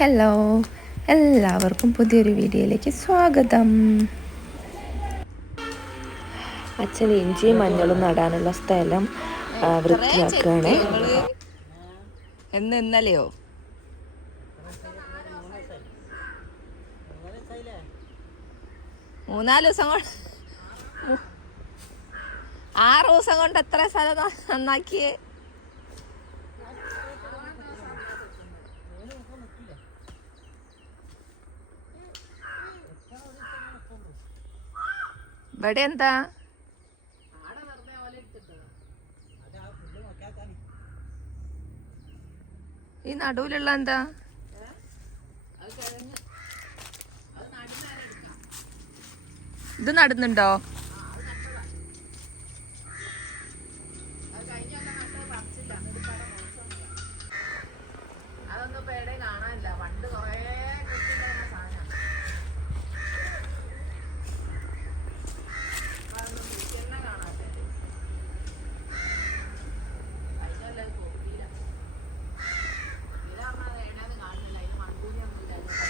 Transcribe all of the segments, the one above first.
Hello എല്ലാവർക്കും പുതിയൊരു വീഡിയോയിലേക്ക് സ്വാഗതം. അച്ഛൻ ഇഞ്ചിയും മഞ്ഞളും നടാനുള്ള സ്ഥലം വൃത്തിയാക്കുകയാണ് എന്ന് ഇന്നലെയോ? മൂന്നാൽ ദിവസം കൊണ്ട് ആറ് ദിവസം കൊണ്ട് എത്ര സ്ഥലം നന്നാക്കിയേ? ഇവിടെ എന്താ ഈ നടുവിലുള്ള എന്താ? ഇത് നടുന്നുണ്ടോ അതൊന്നും ഇപ്പൊ എവിടെയും കാണാനില്ല പണ്ട് കൊറേ കുത്തിയിട്ടുണ്ടായിരുന്ന സാധനം അതൊന്നും വീട്ടിൽ കാണാത്തത് കഴിഞ്ഞ കൊല്ലം അത് പോകില്ല എന്റെ കാണാപ്പൊടിന്റെ വളം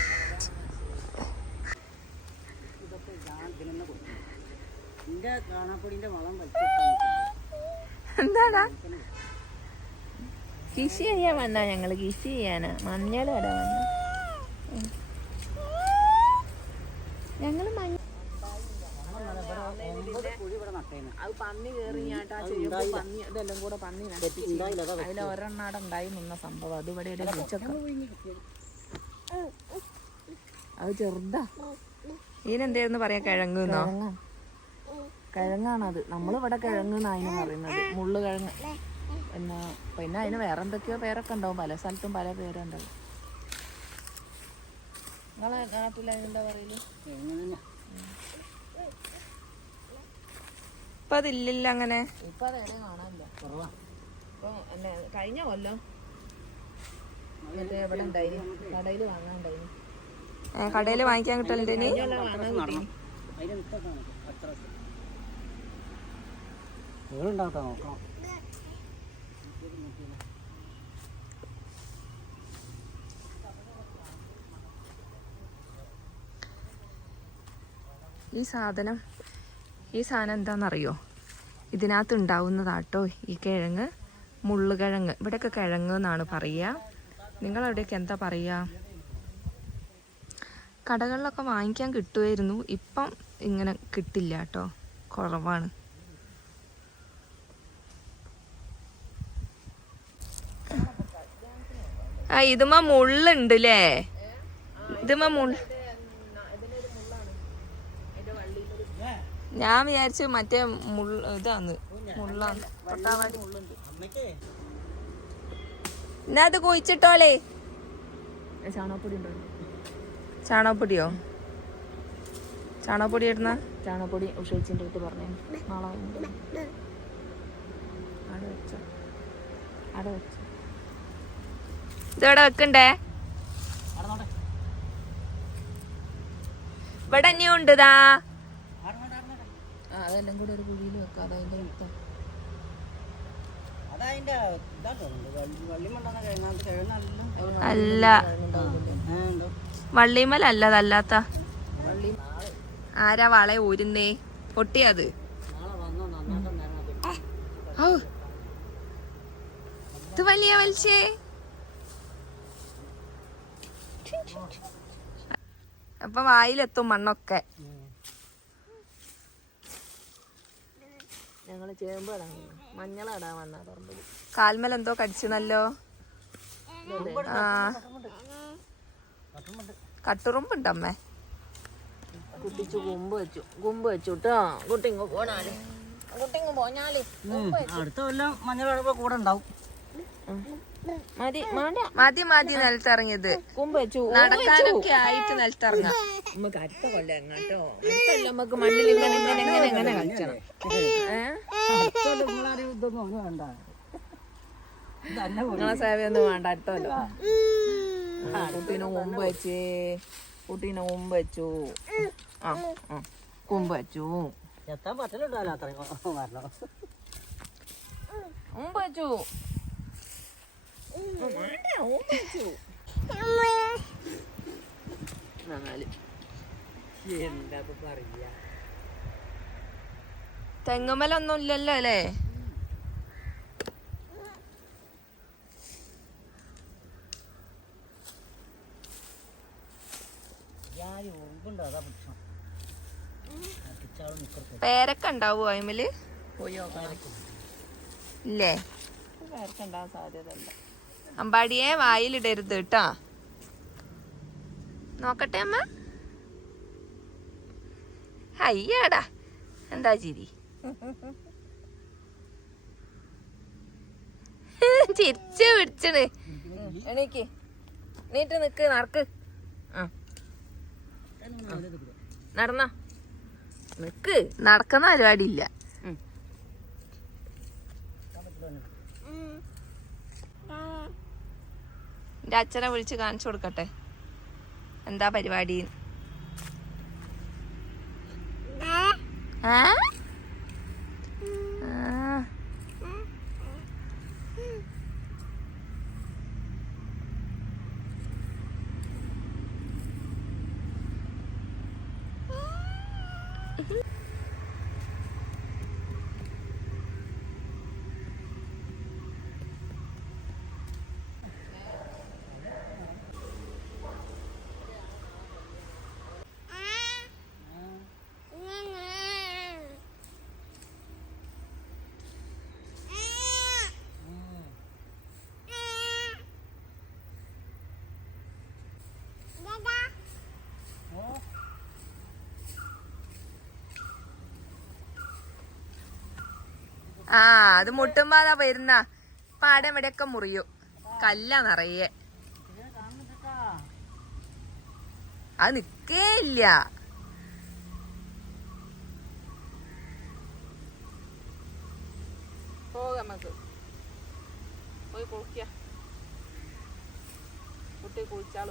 വലിച്ചിട്ടാണ് എന്താടാ? കൃഷി ചെയ്യാൻ വന്നാ ഞങ്ങൾ കൃഷി ചെയ്യാനാ. മഞ്ഞൾ ഇടാൻ വന്ന. ഞങ്ങൾ മഞ്ഞ അത് പന്നി പന്നി ഇതെല്ലാം കൂടെ പന്നി നശിപ്പിച്ച് ഉണ്ടായില്ല അതിൽ ഒരെണ്ണാടെ ഉണ്ടായി നിന്ന സംഭവം. അത് ഇവിടെ ഒരു കുച്ചക്ക അത് ചെറുതാ. ഇതിനെന്തായിരുന്നു പറയാ കിഴങ്ങുന്നോ? കിഴങ്ങാണത്. നമ്മളിവിടെ കിഴങ്ങ് നായ് പറയുന്നത്. മുള്ളു കിഴങ്ങ്. പിന്നെ പിന്നെ അതിന് വേറെ എന്തൊക്കെയോ പേരൊക്കെ ഉണ്ടാവും. പല സ്ഥലത്തും പല പേരുണ്ടാവും. നിങ്ങളെ നാട്ടിൽ അതിനെന്താ പറയൽ? എങ്ങനെ ഇപ്പൊ അതില്ലല്ലോ അങ്ങനെ. ഇപ്പൊ അത് കാണാനില്ല. ഇപ്പൊ കഴിഞ്ഞ കൊല്ലം എവിടെ ഉണ്ടായി കടയിൽ വാങ്ങാൻ ഉണ്ടായി കടയിൽ വാങ്ങിക്കാൻ കിട്ടലുണ്ട് ഇനി വാങ്ങാൻ കിട്ടി വീടുണ്ടാവട്ടെ നോക്കാം. ഈ സാധനം ഈ സാധനം എന്താണെന്നറിയോ? ഇതിനകത്ത് ഉണ്ടാവുന്നതാട്ടോ ഈ കിഴങ്ങ് മുള്ളുകിഴങ്ങ്. ഇവിടെയൊക്കെ കിഴങ്ങ് എന്നാണ് പറയുക. നിങ്ങളവിടെയൊക്കെ എന്താ പറയുക? കടകളിലൊക്കെ വാങ്ങിക്കാൻ കിട്ടുമായിരുന്നു. ഇപ്പം ഇങ്ങനെ കിട്ടില്ല കേട്ടോ. കുറവാണ്. ആ ഇതുമ മുള്ളുണ്ട് അല്ലേ ഇതുമ മുള്ള. ഞാൻ വിചാരിച്ചു മറ്റേ മുള്ള ഇതാന്ന് മുള്ളാണ്. എന്നാ അത് ഉണ്ടോ ചാണകപ്പൊടിയോ? ചാണകപ്പൊടി ഇടുന്ന? ചാണകപ്പൊടി ഉഷയിച്ചിന്റെ അടുത്ത് പറഞ്ഞു. നാളെ. അവിടെ വെച്ചോ. അവിടെ വെച്ചോ. ഇതെവിടെ വെക്കണ്ടേ? ഇവിടെ ഇനിയും ഉണ്ട് ഇതാ. അതെല്ലാം കൂടെ ഒരു കുഴിയിൽ വെക്കാം. അതതിന്റെ കിഴങ്ങെല്ലാം അല്ല. വള്ളിമൽ അല്ലതല്ലാത്ത ആരാ വളെ ഊരുന്നേ? പൊട്ടിയത്. ഇത് വലിയ വലിച്ചേ. അപ്പൊ വായിലെത്തും മണ്ണൊക്കെ. ഞങ്ങൾ ചേമ്പ് വന്നാ. പറമ്പിൽ കാൽമൽ എന്തോ കടിച്ചണല്ലോ? ആ. കട്ടുറുമ്പുണ്ടമ്മേ. കുട്ടിച്ചു കുമ്പ് വെച്ചു. കുമ്പ് വെച്ചു കേട്ടോ കുട്ടിങ്ങ് പോണാൽ. കുട്ടിങ്ങ് പോഞ്ഞാൽ. അടുത്ത കൊല്ലം മഞ്ഞൾ കൂടെ ഉണ്ടാവും. മതി മതി മതി നിലത്തിറങ്ങിയത്. കുമ്പ് വെച്ചു നടക്കാനൊക്കെ ആയിട്ട് നിലത്തിറങ്ങാം. നമുക്ക് അടുത്ത കൊല്ലം എങ്ങാട്ടോ അടുത്ത നമുക്ക് മണ്ണിൽ ഇങ്ങനെ ഇങ്ങനെ കളിച്ചണം. നിങ്ങളെ സേവയൊന്നും വേണ്ട അടുത്തല്ലോ കുട്ടീനെ മുമ്പ് വെച്ച് കുട്ടീനെ മുമ്പ് വെച്ചു. ആ ആ കുമ്പ് വെച്ചു. എത്താൻ മരണം മുമ്പ് വെച്ചു വേണ്ട മുമ്പ് വെച്ചു എന്നാലും എന്താ ഇപ്പൊ പറയാ തെങ്ങുമലൊന്നും ഇല്ലല്ലോ അല്ലേ? പേരൊക്കെ ഉണ്ടാവോ അയിമൽ? ഇല്ലേ? പേർക്കുണ്ടാകാൻ സാധ്യത ഉണ്ട് അമ്പാടിയെ വായിലിടരുത് കേട്ടോ നോക്കട്ടെ അമ്മ. അയ്യാടാ. എന്താ ചിരി? ചിരിച്ചു പിടിച്ചണ്. എണീക്ക്. നിക്ക് നടക്ക്. നടന്ന. നിക്ക്. നടക്കുന്ന പരിപാടി എന്റെ അച്ഛനെ വിളിച്ച് കാണിച്ചു കൊടുക്കട്ടെ എന്താ പരിപാടി? ആ. ആ അത് മുട്ടുമ്പോ അതാ വരുന്ന. പാടം ഇവിടെയൊക്കെ മുറിയും. കല്ല നിറയെ. അത് നിക്കേ ഇല്ല പോയി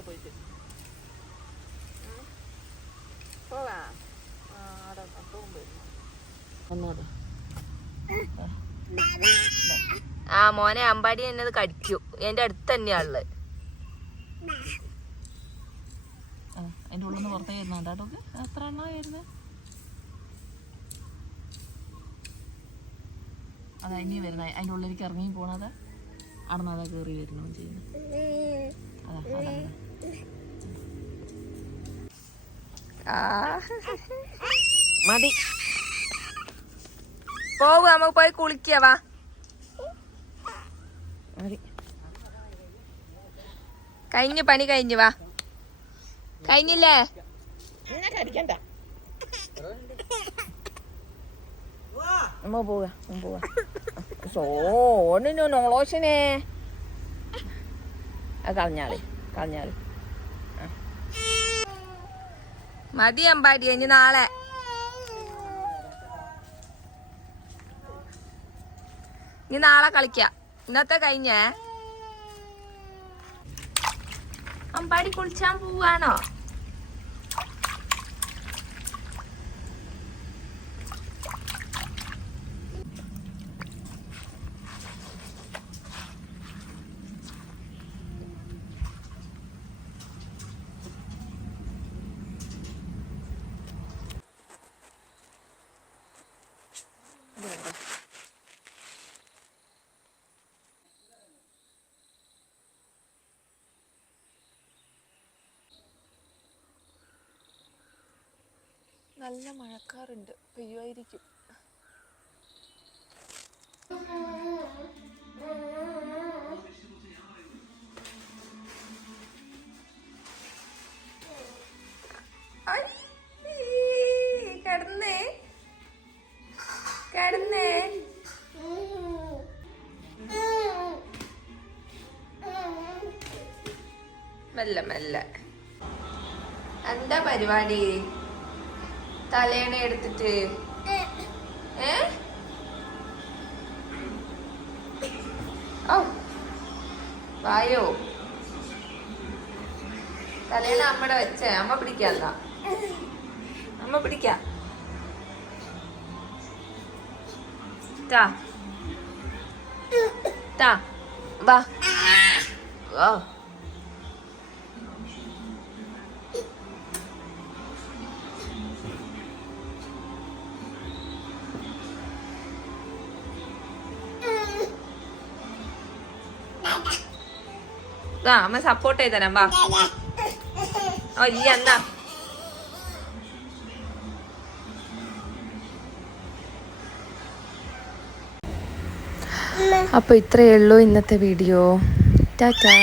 പോയിട്ട്. പോകാം അവിടെ അപ്പവും വരുന്നു. ആ മോനെ അമ്പാടി എന്നെ അത് കടിക്കൂ. എന്റെ അടുത്ത് തന്നെയാൾ ഉള്ളത്. അതിന്റെ ഉള്ളിൽ നിന്ന് പുറത്തേക്ക് വരുന്നുണ്ട് കേട്ടോ എത്ര എണ്ണ വരുന്നത് അതാ ഇനി വരുന്നത് അതിന്റെ ഉള്ളിലേക്ക് ഇറങ്ങി പോണത്. അവിടെ നിന്ന് അതാ കയറി വരുന്നു ചെയ്യുന്നു അതാ അതാ അതാ. ആ. മതി. പോവുക നമുക്ക് പോയി കുളിക്കുക വാ. കഴിഞ്ഞു പണി കഴിഞ്ഞു വാ. കഴിഞ്ഞില്ലേ? അടിക്കണ്ട. നമ്മ പോവുക നമ്മ പോവുക സോണിനു നോളോഷനെ അത് കളഞ്ഞാളി കളഞ്ഞാളി. മതി അമ്പാടി ഇനി നാളെ. ഇനി നാളെ കളിക്ക. ഇന്നത്തെ കഴിഞ്ഞേ. അമ്പാടി കുളിച്ചാൻ പോവാണോ? നല്ല മഴക്കാറുണ്ട്. പെയ്യുമായിരിക്കും എന്താ പരിപാടി? തലേണ എടുത്തിട്ട്. ഓ വായോ. തലേണ അമ്മടെ വെച്ചേ. അമ്മ പിടിക്കാല്ല അമ്മ പിടിക്കാം. താ താ വാ. ഓ അമ്മ സപ്പോർട്ട് ചെയ്ത് തരാം വാ. ഓ അപ്പോൾ ഇത്രയേ ഉള്ളൂ ഇന്നത്തെ വീഡിയോ. ടാറ്റാ.